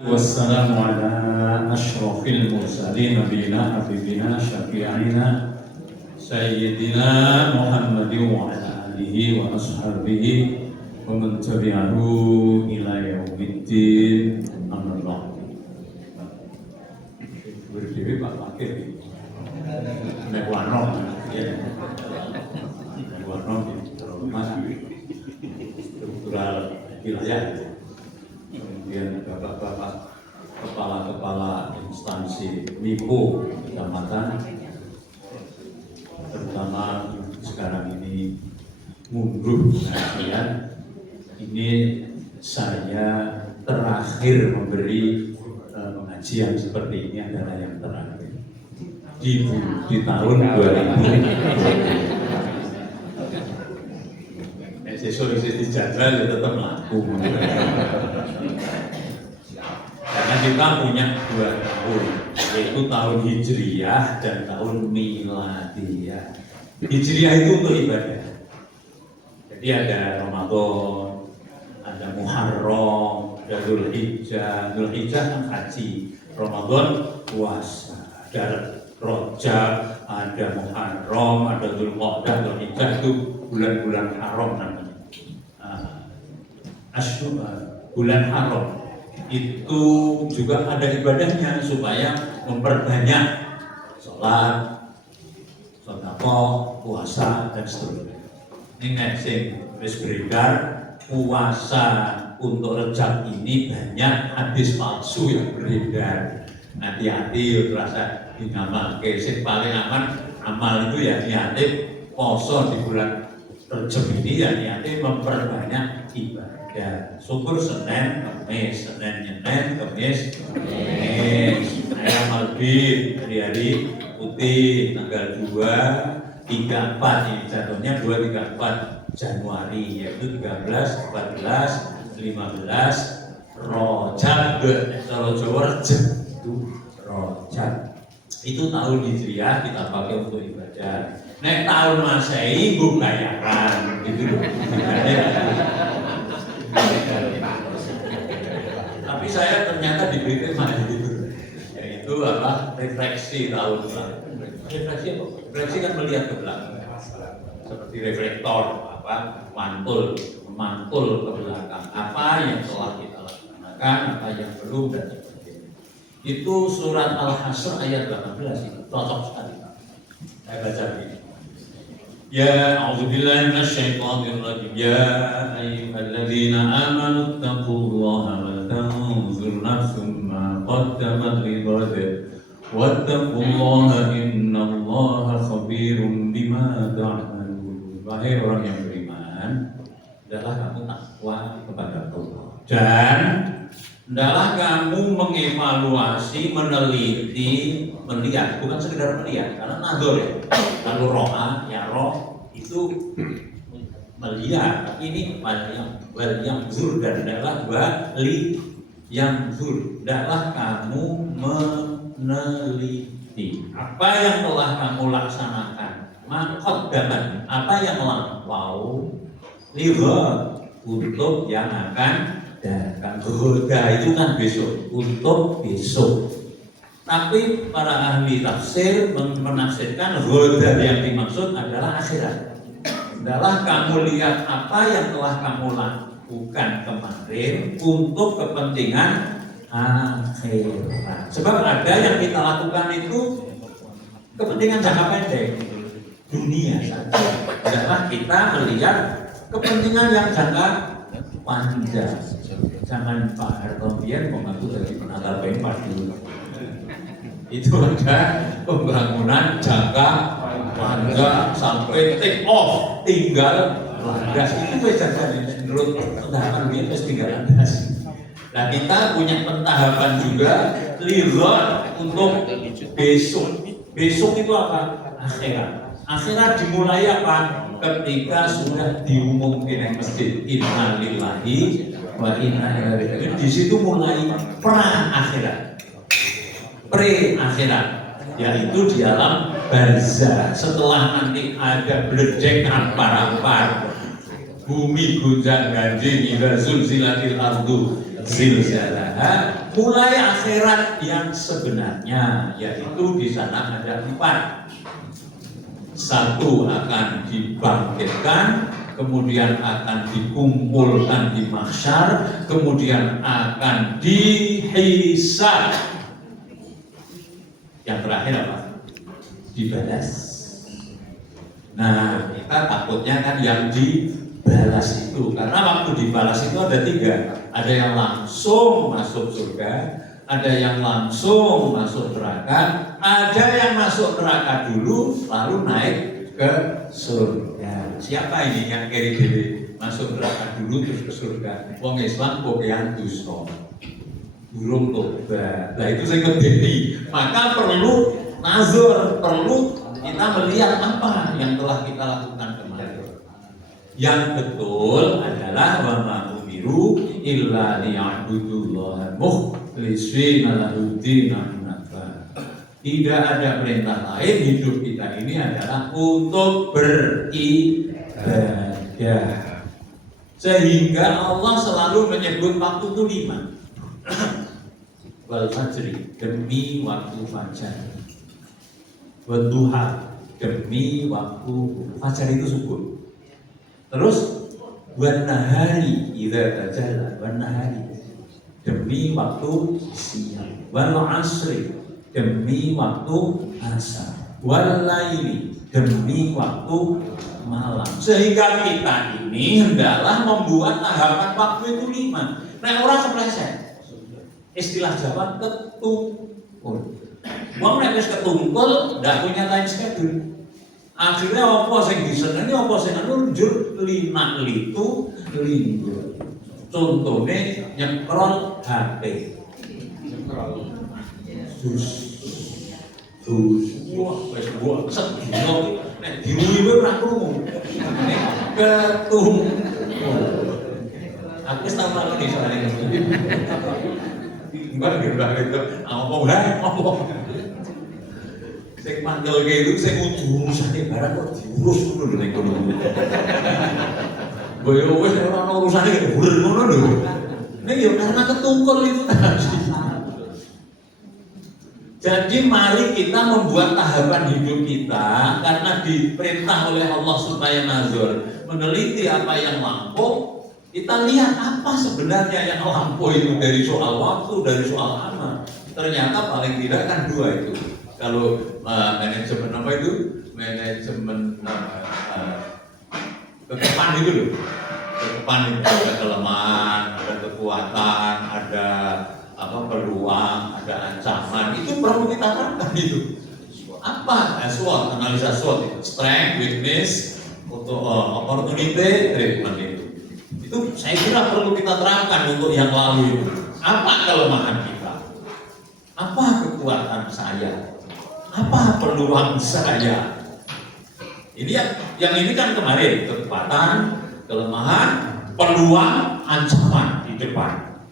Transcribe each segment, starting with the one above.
Wassalamu ala ashrafil mursalin nabiyina habibina syafi'ina sayyidina Muhammadin wa ala alihi wa ashabihi wa man tabi'ahu ila yaumiddin amma ba'd. Berdiri Pak Fakir Mewano ya Mewano Mas struktural wilayah. Kemudian bapak-bapak kepala-kepala instansi MIPO kecamatan, terutama sekarang ini mundur pengajian. Ini saya terakhir memberi pengajian seperti ini adalah yang terakhir di tahun 2020. Sesuk dijajal ya tetap laku. Karena kita punya 2 tahun, yaitu tahun Hijriyah dan tahun Miladiyah. Hijriyah itu untuk ibadah. Jadi ada Ramadan, ada Muharram, ada Dzulhijjah. Dzulhijjah kan haji, Ramadan puasa, ada Rajab, ada Muharram, ada Dzulqa'dah, Dzulhijjah itu bulan-bulan haram namanya. Bulan haram itu juga ada ibadahnya supaya memperbanyak sholat, sedekah, puasa dan seterusnya. Ini sing wis beredar puasa untuk Rejab ini banyak hadis palsu yang beredar. Hati-hati terasa dinamakan. Sing paling aman amal itu ya niate poso di bulan Rejab ini ya niate memperbanyak ibadah. Ya, syukur Senin, Kamis, Senin, Kamis, ayam malbin, hari-hari putih, tanggal 2, 3, 4, ini jatuhnya 2, 3, 4 Januari, yaitu 13, 14, 15, Rajab, kalau Jawa Rejab, itu Rajab. Itu tahun Hijriyah kita pakai untuk ibadah. Nek tahun Masehi bayaran, gitu loh. Tapi saya ternyata diberi tema itu, yaitu apa? Refleksi tahun lalu. Refleksi apa? Refleksi kan melihat ke belakang, seperti reflektor, apa? Mantul ke belakang. Apa yang telah kita laksanakan, apa yang belum dan sebagainya. Itu surat Al-Hasyr ayat 18 itu cocok sekali. Saya baca ini. Ya a'udzubillahi minasyaitonir rajim. Ya ayyuhalladzina amanu taqullaha wa tanzur nafsum ma qaddamat lighad wattaqullaha innallaha khabirum bima ta'malun. Wahai orang yang beriman, hendaklah kamu takwa kepada Allah dan hendaklah kamu mengevaluasi, meneliti, melihat, bukan sekedar melihat, karena nazar ya. Kalau ro'a, ya roh itu melihat, tapi ini wal yang zur dan hendaklah wali yang zur. Hendaklah kamu meneliti apa yang telah kamu laksanakan, maqaddaman, apa yang melampau, lihat untuk yang akan datang. Goda itu kan besok, untuk besok. Tapi para ahli tafsir menafsirkan goda yang dimaksud adalah akhirat. Adalah kamu lihat apa yang telah kamu lakukan kemarin untuk kepentingan akhirat. Sebab ada yang kita lakukan itu kepentingan jangka pendek, dunia saja. Adalah kita melihat kepentingan yang jangka panjang. Jangan Pak Hartobian mengaku dari penata Pempat dulu. Itu ada pembangunan jangka panjang sampai take off, tinggal landas. Itu bedakan menurut pentahapan dia tinggal landas. Nah kita punya pentahapan juga lihat untuk besok. Besok itu apa? Akhirat. Akhirat dimulai apa? Ketika sudah diumumkan yang masjid inna lillahi wa inna ilaihi raji'un. Di situ mulai pra akhirat. Pre-akhirat, yaitu di alam barzah. Setelah nanti ada beledekan parampar, bumi gonjang ganjing, idza zulzilatil ardu zilzalaha, mulai akhirat yang sebenarnya, yaitu di sana ada 4. Satu akan dibangkitkan, kemudian akan dikumpulkan di mahsyar, kemudian akan dihisab. Yang terakhir apa? Dibalas. Nah, kita takutnya kan yang dibalas itu, karena waktu dibalas itu ada 3. Ada yang langsung masuk surga, ada yang langsung masuk neraka, ada yang masuk neraka dulu lalu naik ke surga. Siapa ini yang kiri diri masuk neraka dulu terus ke surga? Wong Islam kok yang dusta, burung tobat. Nah itu saya ngedeni. Maka perlu nazar, perlu kita melihat apa yang telah kita lakukan kemarin. Yang betul adalah wa ma umiru illa liya'budullaha mukhlishina lahu-d-din hunafa. Tidak ada perintah lain, hidup kita ini adalah untuk beribadah. Sehingga Allah selalu menyebut waktu itu 5. Wal fajri, demi waktu fajar. Wal duha, demi waktu fajar itu subuh. Terus wan nahari idza tajalla, wan nahari, demi waktu siang. Wal asri, demi waktu asar. Wal laili, demi waktu malam. Sehingga kita ini hendaklah membuat tahapan waktu itu 5. Nah orang kepleset, istilah Jawa ketungkul. Wong nek wis ketungkul ndak punya time schedule. Akhirnya apa sing diseneni, apa sing njur linak litu lindur. Contone nyekrol HP. Nyekrol. Wah, wis gua sedino nek diuwi ora krungu. Ketungkul. Aku wis tau malu nih soalnya. Enggak gitu. Apa? Sing manggil gitu, sing urusane barang kok diurus ngono lho ning kono. Boyo wis ora ono urusane buler ngono lho. Nek yo karena ketungkul itu tadi. Jadi mari kita membuat tahapan hidup kita karena diperintah oleh Allah supaya nazar, meneliti apa yang lampau, kita lihat apa sebenarnya yang lampau itu dari soal waktu, dari soal amal. Ternyata paling tidak kan 2 itu. Kalau manajemen apa itu? Manajemen kekepan itu loh. Kekepan itu ada kelemahan, ada kekuatan, ada peluang, ada ancaman. Itu perlu kita terangkan itu. Apa? SWOT, analisa SWOT itu. Strength, weakness, untuk opportunity, treatment itu. Itu saya kira perlu kita terangkan untuk yang lalu itu. Apa kelemahan kita? Apa kekuatan saya? Apa peluang saya? Ini yang ini kan kemarin kekuatan, kelemahan, peluang, ancaman di depan.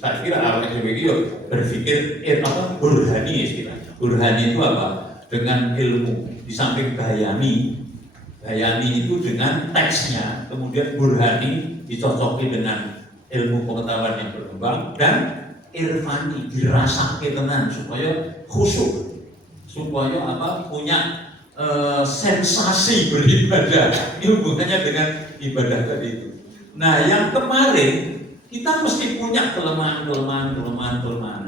Saya kira awalnya juga berpikir burhani istilahnya. Burhani itu apa? Dengan ilmu. Di samping bayani itu dengan teksnya, kemudian burhani dicocoki dengan ilmu pengetahuan yang berkembang dan irfani dirasake tenan supaya khusyuk, supaya punya sensasi beribadah. Ini hubungannya dengan ibadah tadi itu. Nah, yang kemarin kita mesti punya kelemahan.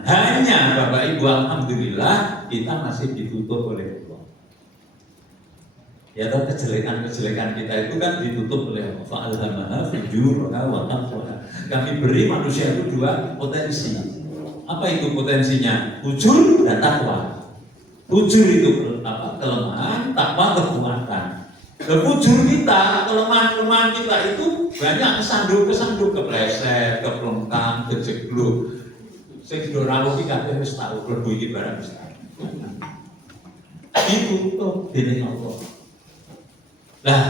Hanya Bapak Ibu, alhamdulillah kita masih ditutup oleh Allah. Ya, kejelekan kita itu kan ditutup oleh Allah. Fa'alhamaha fujuraha wa taqwaha. Kami beri manusia itu 2 potensi. Apa itu potensinya? Fujur dan takwa. Fujur itu kelemahan, takwa kekuatan. Fujur kita, kelemahan kita itu banyak kesandung, kepleset, keplengkang, kejegluk. Sing dorawo iki kabeh wis tau klebu iki barang wis tau. Ditutup dening Allah. Nah,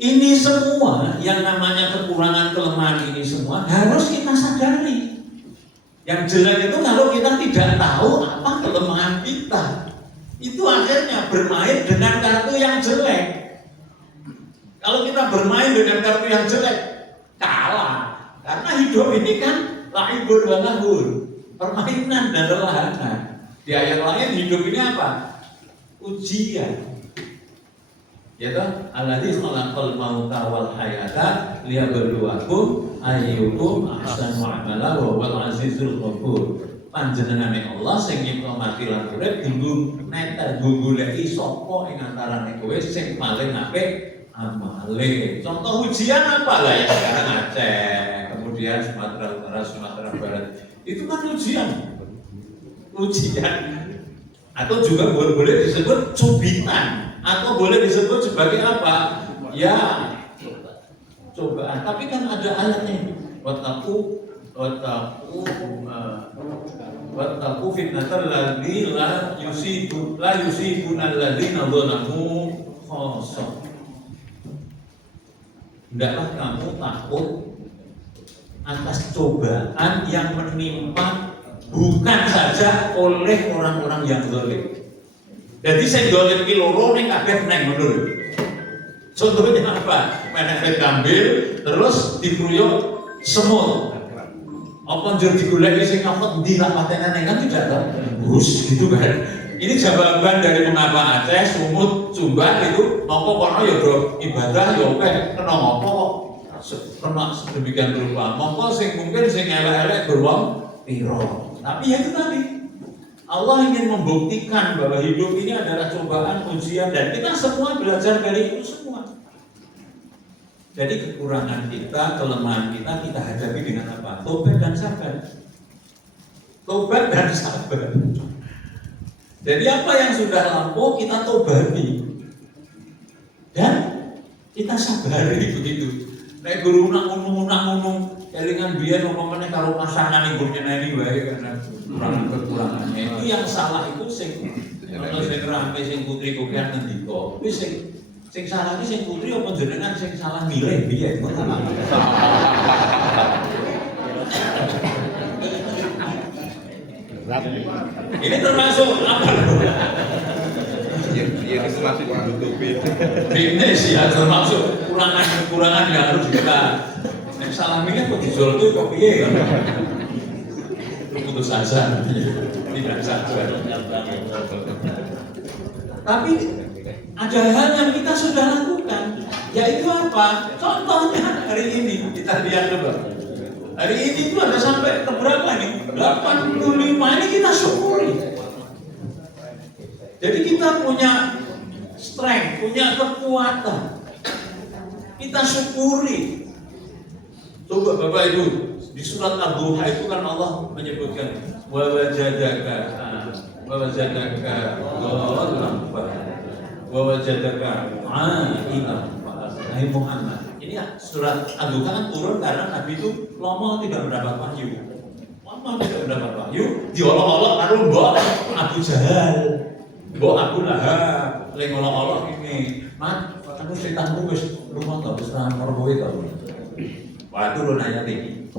ini semua yang namanya kekurangan, kelemahan ini semua harus kita sadari. Yang jelek itu kalau kita tidak tahu apa kelemahan kita, itu akhirnya bermain dengan kartu yang jelek. Kalau kita bermain dengan kartu yang jelek, kalah. Karena hidup ini kan Laibun wa lahun, permainan dan lelahana. Di ayat lain hidup ini apa? Ujian. Ya toh, alladzi khalaqal mauta wal hayata liyabluwakum ayyukum ahsanu amala wa huwal azizul ghafur. Panjenengane Allah sing nyipta mati lan urip dinggo neter goleki sapa ing antarane kowe sing paling apik amale. Contoh ujian apa lah ya sekarang Aceh, kemudian Sumatera Utara, Sumatera Barat. Itu kan ujian. Atau juga boleh disebut cubitan, atau boleh disebut sebagai apa? Ya, cobaan. Tapi kan ada ayatnya. Wattaqu fitnatal ladzi la yusibuna alladzina dzalamu khassah. Hendaklah kamu takut atas cobaan yang menimpa bukan saja oleh orang-orang yang zalim. Jadi sing zalim ki loro ning kabeh neng ngono lho. Contohnya apa? Menek gambil terus dikruyuk semut. Apa njur digoleki sing nyokot ndi lah patenane kan tidak tahu. Bus gitu kan. Ini jawaban dari mengapa Aceh, Sumut, Sumbar itu mongko kono ya do ibadah ya oke kena ngopo kena sedemikian rupa. Mongko sing mungkin sing elek-elek beruang piro. Tapi ya itu tadi, Allah ingin membuktikan bahwa hidup ini adalah cobaan, ujian, dan kita semua belajar dari itu semua. Jadi kekurangan kita, kelemahan kita hadapi dengan apa? Tobat dan sabar. Tobat dan sabar. Jadi apa yang sudah lampau kita tobati dan kita sabari begitu. Nek guru unang-unung kelingan biyen umpamane karo pasangan ibu nyeneni wae karena kekurangannya. Itu yang salah itu sing ono sing rame sing putri kopian ngendika. Wis sing salah iki sing putri apa jenengan sing salah milih piye? Ini termasuk apa? Ya masih ditutupi. Fitness ya termasuk kekurangan yang harus kita. Nek salah milih kok dijol itu kok piye? Putus asa. Tidak sabar. Tapi ada hal yang kita sudah lakukan, yaitu apa? Contohnya hari ini kita lihat coba. Hari ini itu ada sampai ke berapa nih? 85 ini kita syukuri. Jadi kita punya strength, punya kekuatan. Kita syukuri. Coba Bapak Ibu, di surat Ad-Duha itu kan Allah menyebutkan wa wajadaka dhallan wa wajadaka 'ailan. Hai Muhammad. Ini ya, surat Ad-Duha kan turun karena Nabi itu lama tidak mendapat wahyu. Lama tidak mendapat wahyu, diolok-olok karo mbok Abu Jahal, mbok Abu Lahab, leng olok-olok ini. Mat, aku setanku wis rumah ta wis ra merkowe ta. Wah, turun ayat ini.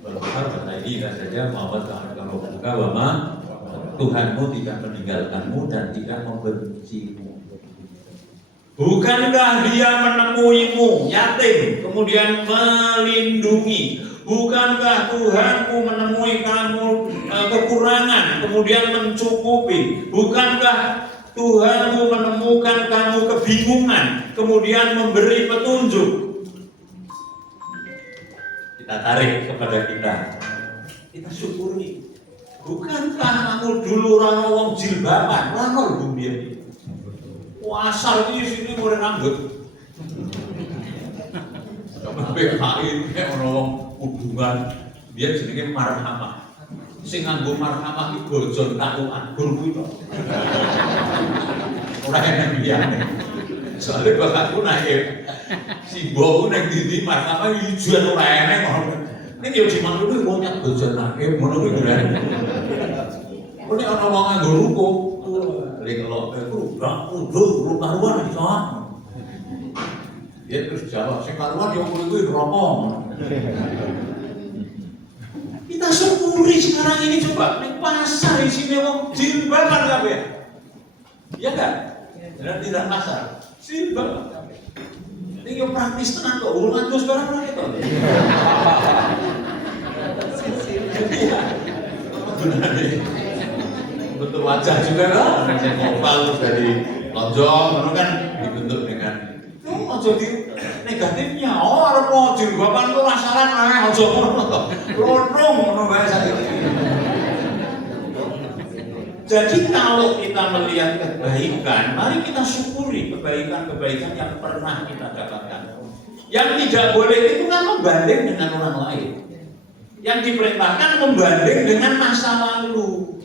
Berhar bertadi dan saja mawat kamu buka wama Tuhanmu tidak meninggalkanmu dan tidak membencimu. Bukankah dia menemuimu yatim kemudian melindungi? Bukankah Tuhanmu menemui kamu kekurangan kemudian mencukupi? Bukankah Tuhanmu menemukan kamu kebingungan kemudian memberi petunjuk? Kita tarik kepada kita syukuri. Bukankah kamu dulu orang wong jilbaban, orang dunia ini? Asal ini sini mulai rambut. PKI orang hubungan dia jenenge marhamah. Sing nganggo marhamah iki bojon tahu anggur kuwi to. Ora enak liyane. Soale bapakku naik simbol nek ndi marhamah ijuan ora enak kok. Nek yo dimanut kuwi wong nyak bojon nake ngono kuwi ora. Kok nek ana wong nganggo ruko Likelok itu gak udah karuan iso. Dia terus jawab, sing karuan yang kuwi rokok. Kita syukuri sekarang ini coba ning pasar isine wong jilbaban kabeh. Iya enggak? Dan tidak pasar. Jilbab. Ini yo praktis tenan kok, urungan terus barang ora itu. bentuk wajah juga kan, saya oval terus dari lonjong, itu kan dibentuk dengan jadi negatifnya. Oh, arep mau jilbaban ku rasaran ae aja ngono. Lorong ngono bae saiki. Jadi kalau kita melihat kebaikan, mari kita syukuri kebaikan-kebaikan yang pernah kita dapatkan. Yang tidak boleh itu kan membanding dengan orang lain. Yang diperintahkan membanding dengan masa lalu.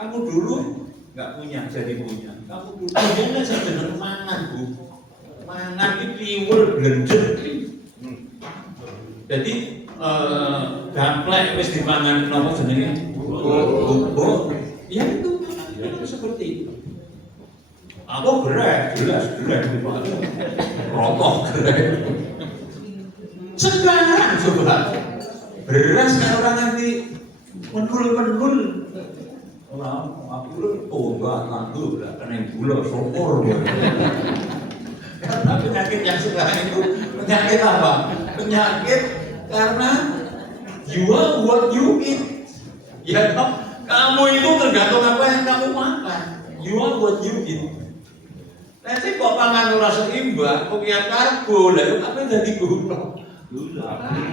Kamu dulu nggak punya, jadi punya. Kamu dulu punya jadi mangan, Bu. Mangan iki piwul blendet. Jadi gaplek wis dipangan napa jenenge? Bubuk. Ya itu seperti itu. Aku gerak, jelas rotok gerak. Sekarang coba beras orang nanti pendul. Orang aku enggak lagu udah kena gula sokor. Karena penyakit yang sekarang itu penyakit apa? Penyakit karena you are what you eat. Ya toh, kamu itu tergantung apa yang kamu makan. You are what you eat. Nanti kok pangan ora seimbang, kok yang karbo, lalu apa jadi gula?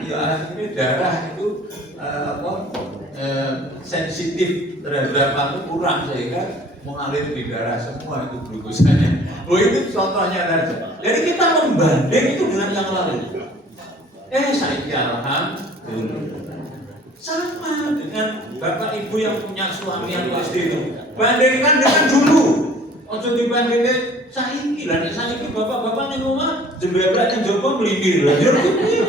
Ya, ini darah itu sensitif terhadap apa kurang sehingga mengalir di darah semua itu glukosanya. Oh itu contohnya tadi. Jadi kita membanding itu dengan yang lalu. Saya alhamdulillah. Sama dengan bapak ibu yang punya suami yang SD itu. Bandingkan dengan dulu. Ojo dibandingkan saiki lah. Saiki bapak-bapak ning omah jembeblak ning jopo mlingkir lah. Yo piye?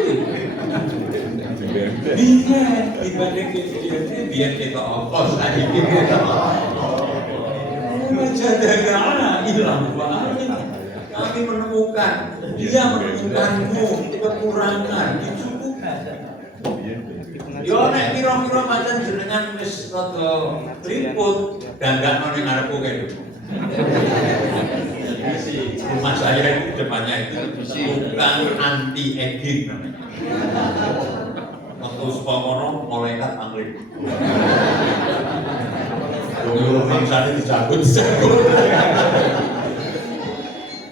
Biyen dibandingkan biyen kita apa saiki kita. Menjadikan hilang banget. Kami menemukan, dia menemukanmu kekurangan, dicukupkan. Yo nek kira-kira pancen jenengan wis rada triput, dandan ning ngarepku kene. Si rumah saya itu depannya itu bukan anti aging namanya. Waktu sepamono malaikat angglik. Orang sana dicabut.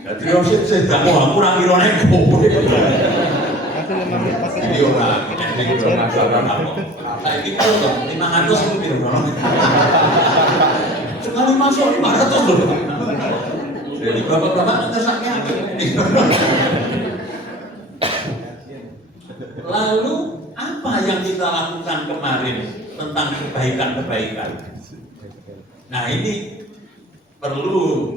Jadi orang sedang mau kurang irone kowe. Ini orang, ini orang sabar aku. Saya itu kok 500 rupiah orang. Sekali masuk 500 loh. Jadi bapak-bapak ngesaknya. Lalu apa yang kita lakukan kemarin tentang kebaikan-kebaikan? Nah ini perlu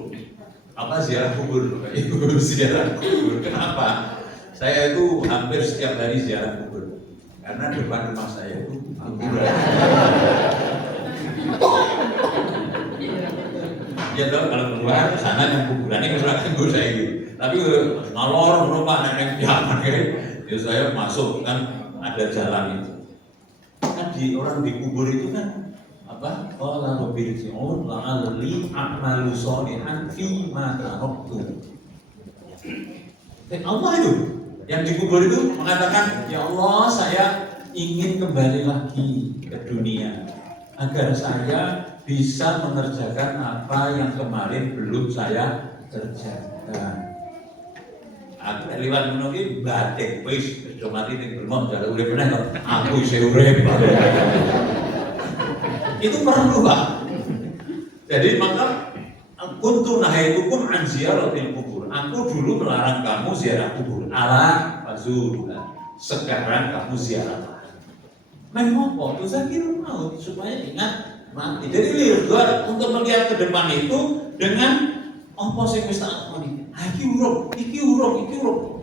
ziarah kubur, ziarah kubur. Kenapa? Saya itu hampir setiap hari ziarah kubur, karena depan rumah saya itu kuburan. Ya dong, kalau keluar sana yang kuburannya kesurat kubur saya gitu. Tapi ngalor rumah nenek zaman ya saya masuk kan ada jalan itu. Kan di orang di kubur itu kan apa? Qala rabbil ji'un la'alli a'malu sholihan fi ma taraktu. Dan Allah itu yang dikubur itu mengatakan, ya Allah saya ingin kembali lagi ke dunia agar saya bisa mengerjakan apa yang kemarin belum saya kerjakan. Aku lewat menunggu batik, wis sudah mati ning belum jare urip meneh kok. Aku isih urip. Itu perlu Pak. Jadi maka kuntu nahaitukum an ziyaratil kubur. Aku dulu melarang kamu ziarah kubur. Ala fazuruna. Sekarang kamu ziarah. Memang tuzakirul maut supaya ingat mati. Jadi lihat untuk melihat ke depan itu dengan apa sing wis tak lakoni. Iki urung.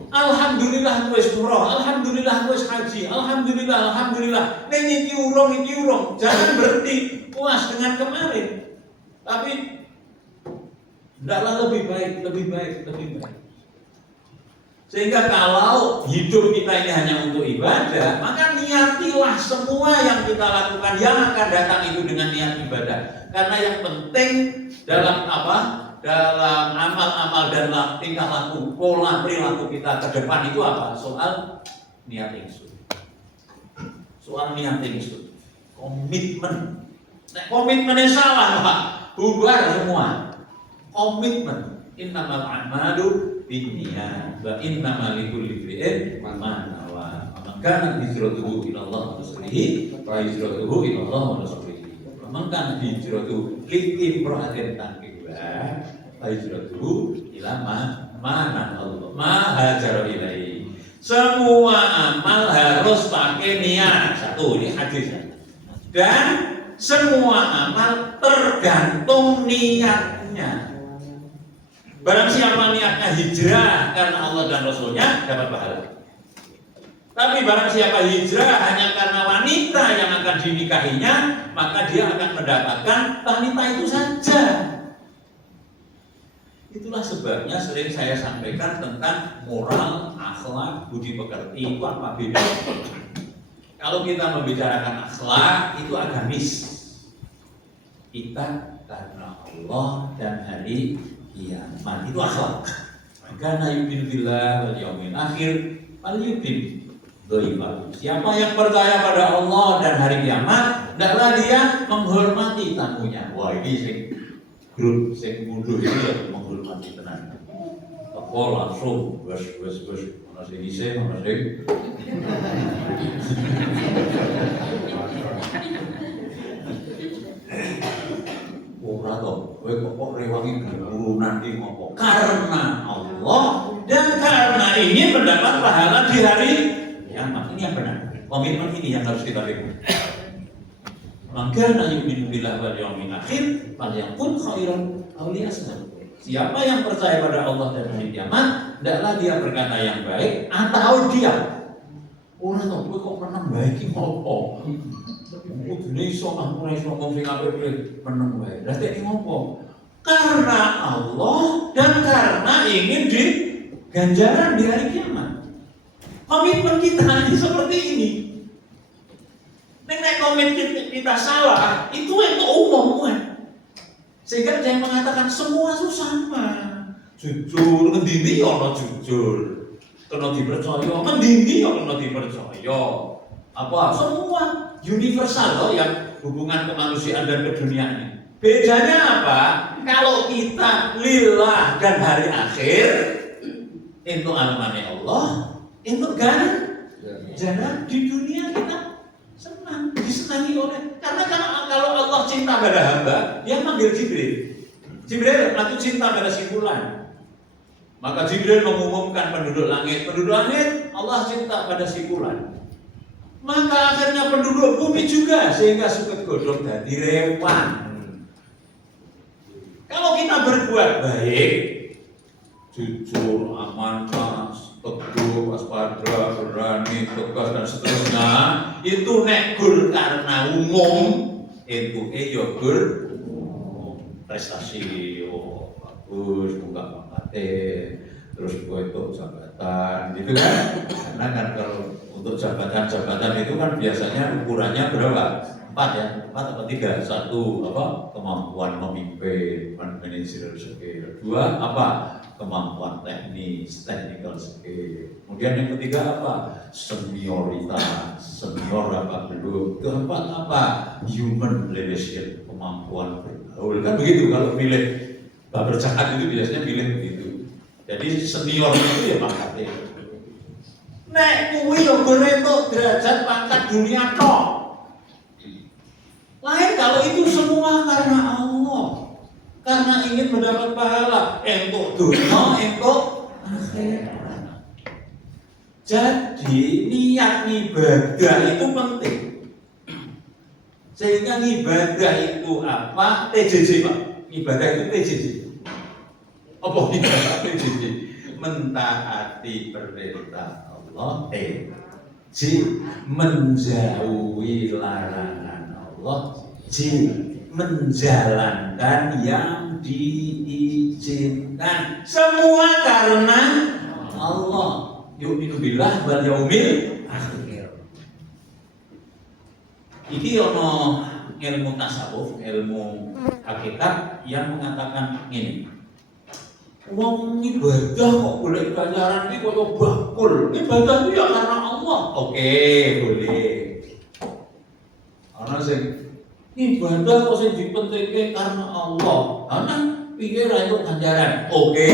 Alhamdulillah wis umroh, alhamdulillah wis haji, alhamdulillah. Ning iki urung. Jangan berhenti puas dengan kemarin. Tapi hendaklah lebih baik. Sehingga kalau hidup kita ini hanya untuk ibadah, maka niatilah semua yang kita lakukan yang akan datang itu dengan niat ibadah. Karena yang penting dalam apa? Dalam amal-amal dan tingkah laku, pola perilaku kita ke depan itu apa? Soal niat ingsun. Komitmen. Nek komitmennya salah, Pak, bubar semua. Komitmen. Innamal a'malu binniyat wa innamal likulli imri'in ma nawa. Man kana hijratuhu ila Allah wa rasulihi wa hijratuhu ila Allah wa rasulihi. Man kana hijratuhu li imra'atin tankiha wa hijratuhu ila mana Allah ma hajar ilaihi. Semua amal harus pakai niat. Satu, ini hadis. Dan semua amal tergantung niatnya. Barang siapa niatnya hijrah karena Allah dan Rasulnya, dapat pahala. Tapi barang siapa hijrah hanya karena wanita yang akan dinikahinya, maka dia akan mendapatkan wanita itu saja. Itulah sebabnya sering saya sampaikan tentang moral, akhlak, budi pekerti itu apa beda. Kalau kita membicarakan akhlak itu agamis. Kita karena Allah dan hari kiamat itu akhlak. Karena yu'minu billah wal yaumil akhir wal yu'min dzaifahu. Siapa yang percaya pada Allah dan hari kiamat, hendaklah dia menghormati tamunya. Wah, ini sing grup sing mundur ini ya menghormati tenan. Teko langsung wes ana sing isih ana sing ora to, kowe kok rewangi urunan iki ngopo? Karena Allah dan karena ingin mendapat pahala di hari kiamat. Ini yang benar. Komitmen ini yang harus kita pegang. Maka yu'minu billahi wal yaumil akhir falyaqul khairan aw liyasmut. Siapa yang percaya pada Allah dan hari kiamat, hendaklah dia berkata yang baik atau diam. Ora to, kowe kok meneng bae iki ngopo? Kudune iso ora iso ngomong sing apik meneng wae. Lah iki ngopo? Karena Allah dan karena ingin di ganjaran di hari kiamat. Komitmen kita nanti seperti ini. Nek komitmen kita salah, itu yang umum kan. Sehingga jangan mengatakan semua itu sama. Jujur, ngendini ya ono jujur. Kena dipercaya, ngendini ya kena dipercaya. Apa? Semua universal loh yang hubungan kemanusiaan dan keduniaan. Bedanya apa? Kalau kita lillah dan hari akhir, itu alamannya Allah, itu jangan di dunia kita senang, disenangi oleh. Karena kalau Allah cinta pada hamba, dia manggil Jibril. Jibril itu cinta pada si fulan. Maka Jibril mengumumkan penduduk langit, Allah cinta pada si fulan. Maka akhirnya penduduk bumi juga, sehingga sukut godhong dadi rewan. Kalau kita berbuat baik, jujur, amanah, teguh, waspada, berani, tegas dan seterusnya, itu nek gur karena umum, itu yo gur prestasi, bagus, buka pangkate, terus gue itu jabatan, gitu kan? Karena kan kalau untuk jabatan itu kan biasanya ukurannya berapa? 4 ya, 4 atau 3. 1 apa? Kemampuan memimpin, managerial skill. 2 apa? Kemampuan teknis, technical skill. Kemudian yang ketiga apa? Senioritas, senior apa belum. Keempat apa? Human relation, kemampuan bergaul. Kan begitu kalau pilih baper jahat itu biasanya pilih begitu. Jadi senior itu ya pangkatnya. Nek kuwi yo berentuk derajat pangkat dunia tok. Lain kalau itu semua karena Allah. Karena ingin mendapat pahala entuk dunia, entuk akhirat. Jadi niat ibadah itu penting. Sehingga ibadah itu apa? TJJ Pak. Ibadah itu TJJ. Apa ibadah TJJ? Mentaati perintah Allah, menjauhi larangan Allah, menjalankan yang diizinkan. Semua karena Allah. Yu'minu billah wal yaumil akhir. Iki ono ilmu tasawuf, ilmu hakikat yang mengatakan ini. Wong ibadah kok boleh ganjaran iki koyo bakul. Ibadah itu ya karena Allah. Oke, boleh. Ana sing ibadah kok sing dipentingke karena Allah. Karena pikir itu ganjaran. Oke.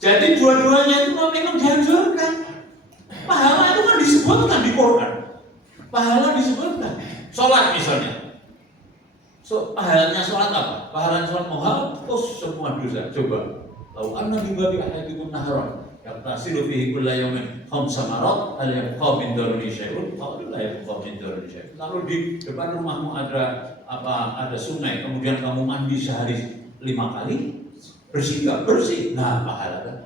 Jadi dua-duanya itu memang dianjurkan. Pahala itu kan disebutkan di Quran. Pahala disebutkan. Sholat misalnya. Pahalanya sholat apa? Pahalanya sholat menghapus semua dosa. Coba. Lau anna bi babi ahadikum nahran yaqtasilu fihi kulla yawmin khamsa marat hal yabqa min daruri syai'un qalu la yabqa min daruri syai'un. Kalau di depan rumahmu ada sungai, kemudian kamu mandi sehari 5 kali, bersih nggak? Bersih. Nah, pahala kan.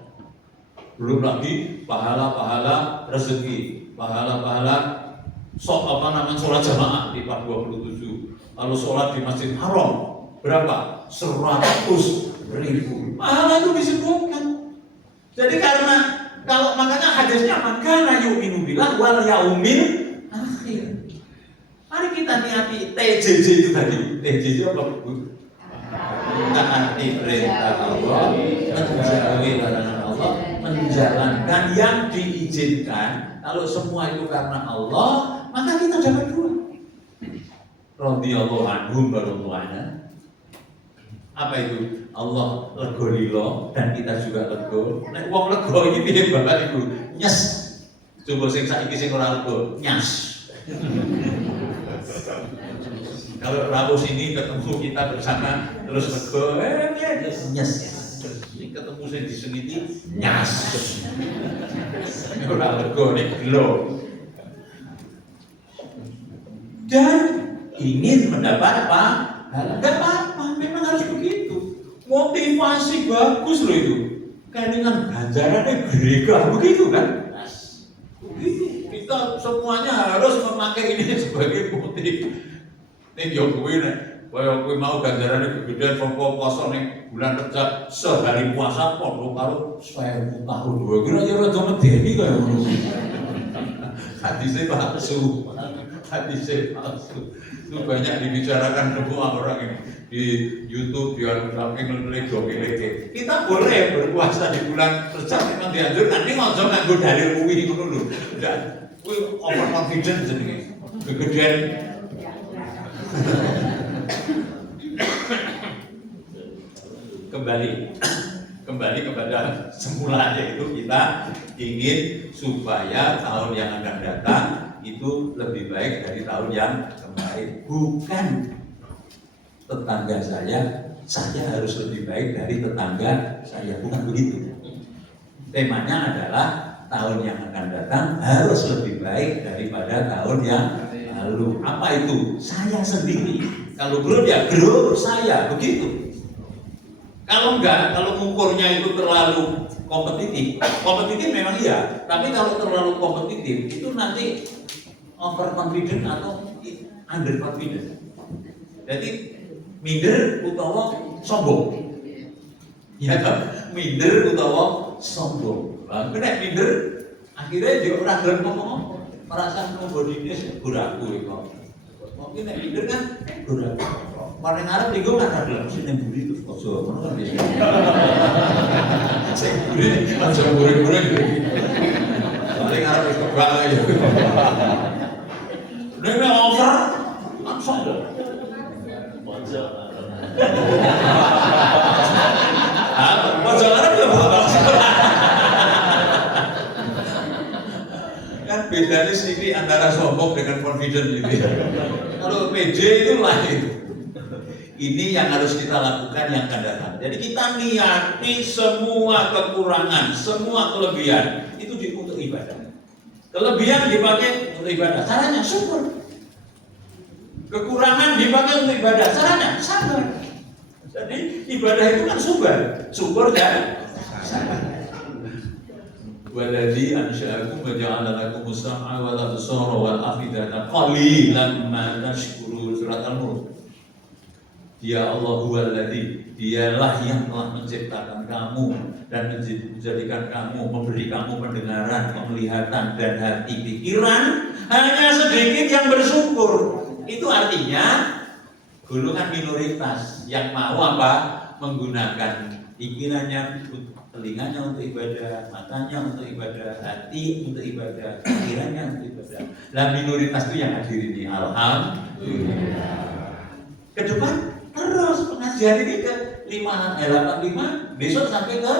Belum lagi pahala-pahala rezeki, pahala-pahala sholat jamaah di 427. Kalau sholat di Masjid Haram berapa? 100.000. Pahala itu disebutkan. Jadi karena kalau makanya hadisnya makana yu'minu billah wal yaumil akhir. Mari kita niati TJJ itu tadi. TJJ apa Bu? Taati perintah Allah, menjauhi larangan Allah, menjalankan yang diizinkan. Kalau semua itu karena Allah, maka kita dapat 2. Radhiyallahu anhum wa radhwana. Apa itu? Allah lego lilo dan kita juga lego. Nek wong lego iki piye banget iku? Nyes. Coba sing saiki sing ora lego, nyas. Kalau Rabu sini ketemu kita bersama terus lego, nyes. Ini ketemu sing disengiti, nyas. Ora lego nek gelo. Dan ingin mendapat apa? Enggak apa-apa, memang harus begitu. Motivasi bagus loh itu. Kayak dengan ganjarannya gereja begitu kan? Begitu. Kita semuanya harus memakai ini sebagai motif. Nih Jokowi nih, kaya kowe mau ganjarannya kegedean sangka puasa ning bulan Rejab sehari puasa padha karo 1000 tahun. Kira-kira rada medeni kaya ngono. Hadisnya palsu. Itu banyak dibicarakan semua orang ini di YouTube, di alun-alun lego-lego. Kita boleh berpuasa di bulan Rejab, memang dianjurkan. Ini ngono nganggo dalil kuwi ngono lho. Ndak kuwi over confident jenenge. Kegedean. Kembali kepada semula, yaitu kita ingin supaya tahun yang akan datang itu lebih baik dari tahun yang kemarin. Bukan tetangga saya harus lebih baik dari tetangga saya, bukan begitu. Temanya adalah tahun yang akan datang harus lebih baik daripada tahun yang lalu. Apa itu? Saya sendiri. Kalau grup ya grup saya, begitu. Kalau enggak, kalau mengukurnya itu terlalu kompetitif memang iya. Tapi kalau terlalu kompetitif itu nanti overconfident atau underconfident. Jadi minder utawa sombong. Ya kan? Minder utawa sombong. Lah nek minder akhirnya dia ora gelem ngomong, merasa nobodine guraku kok. Mungkin nek minder kan guraku. Paling arep linggo kan ada gelem sing mburi itu aja ngono kan biasa. Sing mburi aja mburi-mburi. Paling arep wis kebak aja. Nek over langsung pojok. Pojok arep ya bakal. Kan bedanya sedikit antara sombong dengan confident gitu ya. Kalau PJ itu lain. Ini yang harus kita lakukan yang akan datang. Jadi kita niati semua kekurangan, semua kelebihan itu untuk ibadah. Kelebihan dipakai untuk ibadah, caranya syukur. Kekurangan dipakai untuk ibadah, caranya sabar. Jadi ibadah itu kan syukur dan sabar. Waladzi ansya'akum wa ja'ala lakum as-sam'a wal absara wal afidata qalilan ma tashkurun. Surat Al-Mulk. Dia Allah huwaladzi, dialah yang telah menciptakan kamu dan menjadikan kamu, memberi kamu pendengaran, penglihatan dan hati pikiran. Hanya sedikit yang bersyukur. Itu artinya golongan minoritas yang mau apa? Menggunakan pikirannya, telinganya untuk ibadah, matanya untuk ibadah, hati untuk ibadah, pikirannya untuk ibadah. Lah minoritas itu yang hadir ini, alhamdulillah. pengajian ini ke 85, besok sampai ke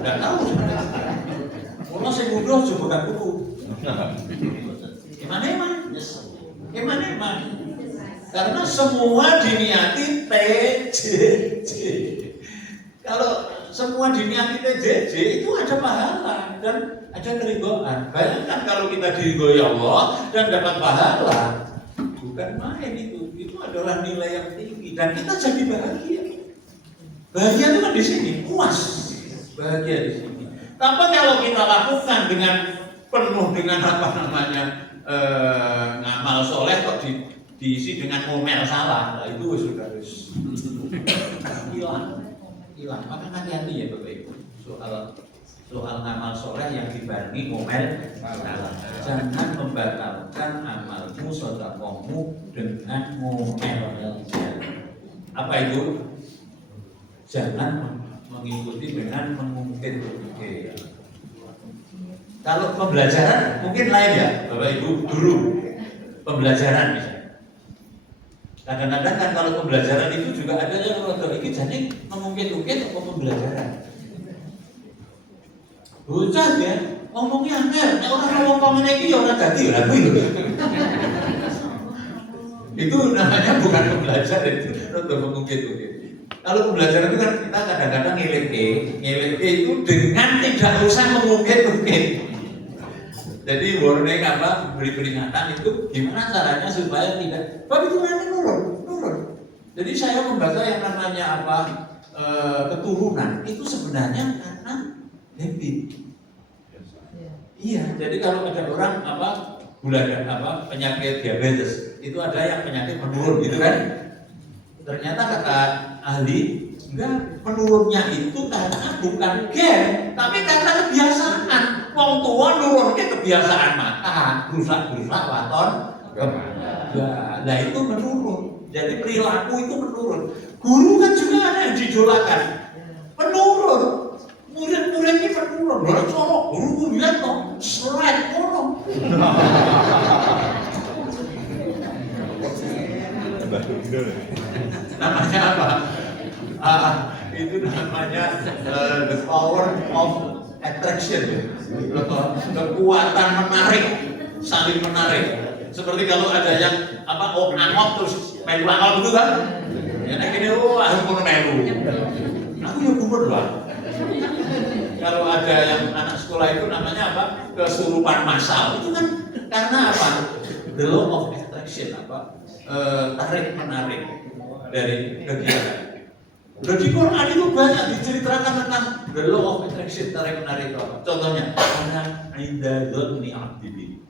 nggak tahu sebenarnya. Kalau saya bodoh coba buka buku. Gimana? Karena semua diniati TJJ. Kalau semua diniati TJJ itu ada pahala dan ada keridoan. Bayangkan kalau kita diridhoi Allah dan dapat pahala, bukan main itu. Itu adalah nilai yang tinggi dan kita jadi bahagia. Bahagia itu kan di sini, puas. Bahagia di sini. Tapi kalau kita lakukan dengan penuh dengan ngamal soleh kok diisi dengan ngomel salah, nah itu sudah hilang. Maka hati-hati ya Bapak Ibu soal ngamal soleh yang dibarengi ngomel salah. Jangan membatalkan amalmu, sedekahmu dengan ngomel. Apa itu? Jangan mengikuti dengan mengungkit-ungkit. Kalau pembelajaran mungkin lain ya, Bapak Ibu, guru pembelajaran misalnya. Kadang-kadang kan kalau pembelajaran itu juga ada yang rodo iki jadi mengungkit-ungkit apa pembelajaran. Bocah ya, ngomongnya angel, nek ora ngomong komen iki ya ora dadi ya kuwi lho. Itu namanya bukan pembelajaran, itu rodo mengungkit-ungkit. Kalau pembelajaran itu kan kita kadang-kadang ngeleke itu dengan tidak usah mengungkit-ungkit. Jadi warning beri peringatan itu gimana caranya supaya tidak, tapi itu nanti nurun. Jadi saya membaca yang namanya keturunan itu sebenarnya karena habit. Iya, jadi kalau ada orang gula penyakit diabetes itu ada yang penyakit menurun gitu kan? Ternyata kata ahli enggak, menurunnya itu karena bukan gen, tapi karena kebiasaan. Wong tua nurunnya kebiasaan makan, rusak waton. Nah itu menurun. Jadi perilaku itu menurun. Guru kan juga ada yang dijolakan, menurun. Murid-muridnya menurun. Baru colok, guru lihat toh, slide kono. Namanya apa? Itu namanya the power of attraction, kekuatan menarik, saling menarik. Seperti kalau ada yang angop terus melu angop itu kan, ya nek kene aku mau melu, aku ya gumun lah. Kalau ada yang anak sekolah itu namanya kesurupan massal, itu kan karena the law of attraction, tarik menarik dari kegiatan. Di Quran itu banyak diceritakan tentang the law of attraction, tarik menarik. Contohnya, karena inda dzanni abdi,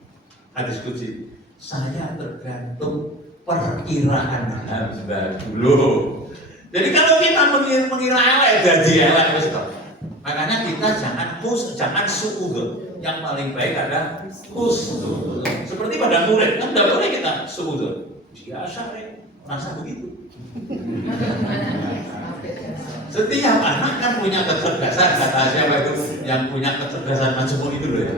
hadis qudsi, saya tergantung perkiraan hamba dulu. Jadi kalau kita mengira elek jadi elek wis to. Makanya kita jangan suudzon. Yang paling baik adalah husnuzon. Seperti pada murid, kan tidak boleh kita suudzon. Biasa merasa begitu. Setiap anak kan punya kecerdasan, kata siapa itu yang punya kecerdasan macam itu loh ya.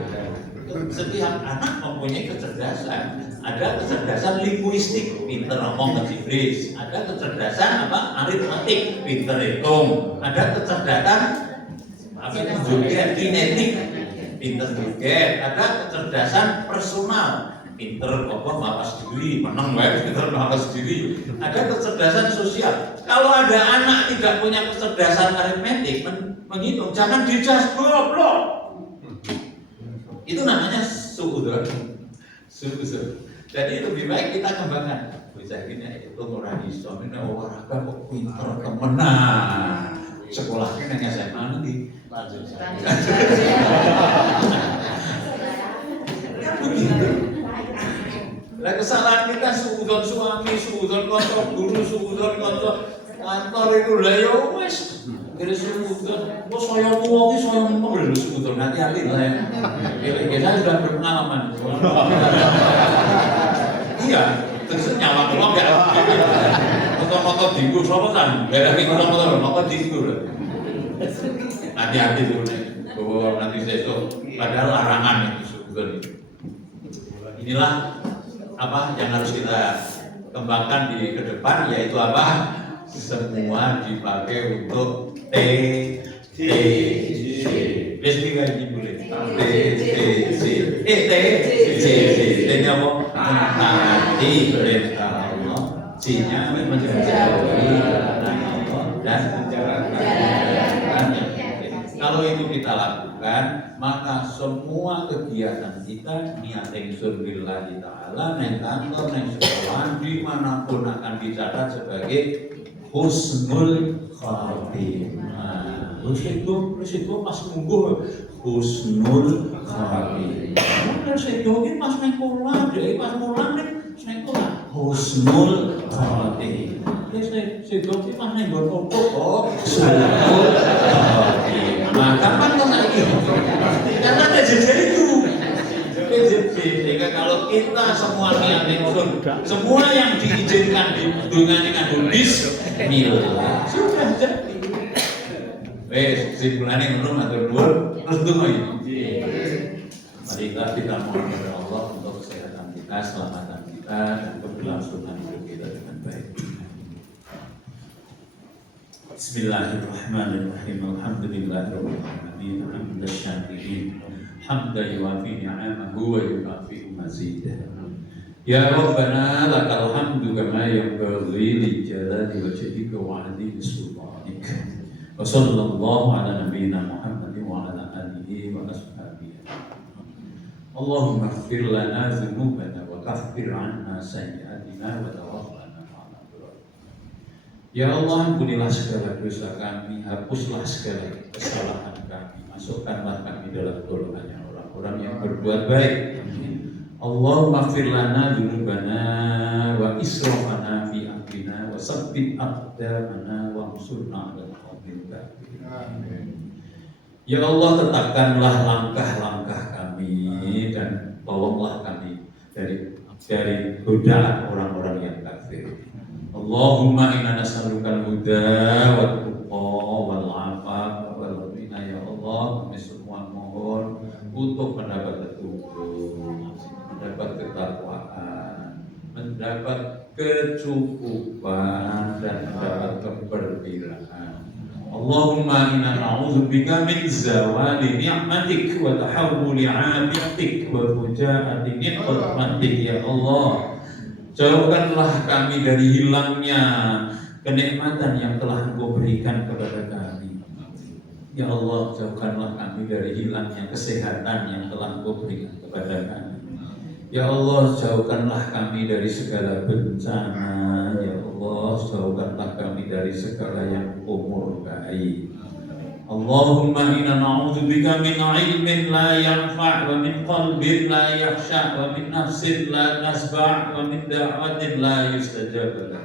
Setiap anak mempunyai kecerdasan. Ada kecerdasan linguistik, pinter ngomong bahasa Inggris. Ada kecerdasan aritmatik, pinter hitung. Ada kecerdasan joget, kinetik, pinter joget. Ada kecerdasan personal, pinter mawas diri, menang pinter mawas diri. Ada kecerdasan sosial. Kalau ada anak tidak punya kecerdasan aritmetik, menghitung, jangan dijudge goblok. Itu namanya suudzon. Jadi lebih baik kita kembangkan. Bisa gini itu ora iso, ini olahraga kok pinter temenan. Sekolahnya nang SMA nanti lanjut. Begitu. Lah kesalahan kita suudzon suami, suudzon kanca guru, suudzon kanca kantor itu lah ya wis. Kira suudzon, kok saya wong iki saya ngomong lho suudzon hati-hati lah ya. Saya sudah berpengalaman. Iya, terus nyawa kula enggak. Motor dinggo sapa kan? Daerah iki motor dinggo. Hati-hati dulu nih. Bahwa nanti sesuk padahal larangan itu suudzon itu. Inilah yang harus kita kembangkan di ke depan, yaitu apa? Semua dipakai untuk T, T, C. Biasanya gaji boleh T, T, C. T, C, C. T-nya apa? Mentaati perintah Allah. C-nya menjauhi larangan Allah dan menjalankan. Kalau itu kita lakukan, maka semua kegiatan kita niat ingsun billahi ta'ala neng kantor, neng sekolah, dimanapun akan dicatat sebagai husnul khatimah. Risiko pas mungguh husnul khatimah. Risiko ini pas neng pulang, jadi pas pulang nih neng pulang husnul khatimah. Risiko ini pas neng berpokok husnul khatimah. Nah, kapan kau nak ikut? Karena ada jejak itu. Sehingga kalau kita semua niat ingsun, semua yang diizinkan di dunia ini kan bismillah. Sudah jadi. Kesimpulannya menurut matur nuwun, terus tunggu ini. Mari kita mohon kepada Allah untuk kesehatan kita, keselamatan kita, dan keberlangsungan hidup kita dengan baik. Bismillahirrahmanirrahim. Alhamdulillahirabbil alamin. Hamdan syakirin. Hamdan yuwafi ni'amahu wa yukafi mazidah. Ya Rabbana lakal hamdu kama yanbaghi li jalali wajhika wa 'azimi sultanik. Wa sallallahu ala nabiyyina Muhammadin wa ala alihi wa ashabihi. Allahumma ighfir lana dzunubana wa kaffir 'anna sayyi'atina wa tawaffana. Ya Allah, ampunilah segala dosa kami, hapuslah segala kesalahan kami, masukkanlah kami dalam golongannya orang-orang yang berbuat baik. Allahumma ighfir lana dzunubana wa israfana fi amrina wa tsabbit aqdamana wa ansurna 'alal qaumil kafirin. Ya Allah, tetapkanlah langkah-langkah kami dan tolonglah kami dari godaan orang-orang yang kafir. Allahumma inna nas'aluka al-huda wa tuqa wal afaf wal ghina. Ya Allah, kami semua mohon untuk mendapat petunjuk, mendapat ketakwaan, mendapat kecukupan dan mendapat keberpihakan. Allahumma inna na'udzubika min zawali ni'matik wa tahawuli 'afiyatik wa fujaati ni'matik. Ya Allah, jauhkanlah kami dari hilangnya kenikmatan yang telah Engkau berikan kepada kami. Ya Allah, jauhkanlah kami dari hilangnya kesehatan yang telah Engkau berikan kepada kami. Ya Allah, jauhkanlah kami dari segala bencana. Ya Allah, jauhkanlah kami dari segala yang umur baik. Allahumma inna na'udzubika min ilmin la yanfa' wa min qalbin la yakhsha' wa min nafsin la tasba' wa min da'watin la yustajab lah.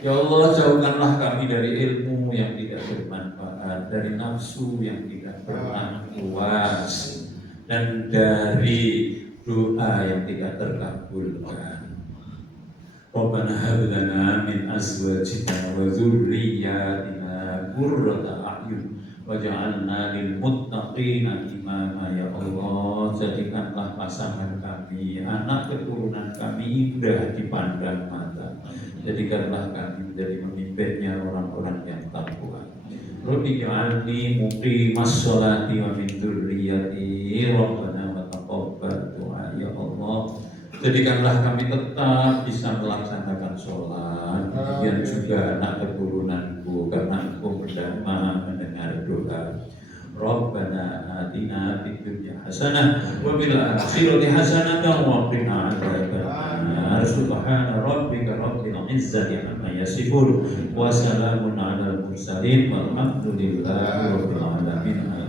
Ya Allah, jauhkanlah kami dari ilmu yang tidak bermanfaat, dari nafsu yang tidak pernah puas, dan dari doa yang tidak terkabulkan. Rabbana hab lana min azwajina wa dzurriyyatina qurrata a'yun waj'alna lil muttaqina imama. Ya Allah, jadikanlah pasangan kami, anak keturunan kami indah dipandang mata. Jadikanlah kami menjadi pemimpinnya orang-orang yang takwa. Rabbi ij'alni muqimas sholati wa min dzurriyyati rabbana wa taqabbal du'a. Ya Allah, jadikanlah kami tetap bisa melaksanakan sholat, dan juga anak keturunanku, karena Engkau berdama mendengar doa. Rabbana atina fid dunya hasanah wa fil akhirati hasanah wa qina adzabannar. Subhana rabbika rabbil izzati amma yasifun wa salamun alal mursalin walhamdulillahi rabbil alamin.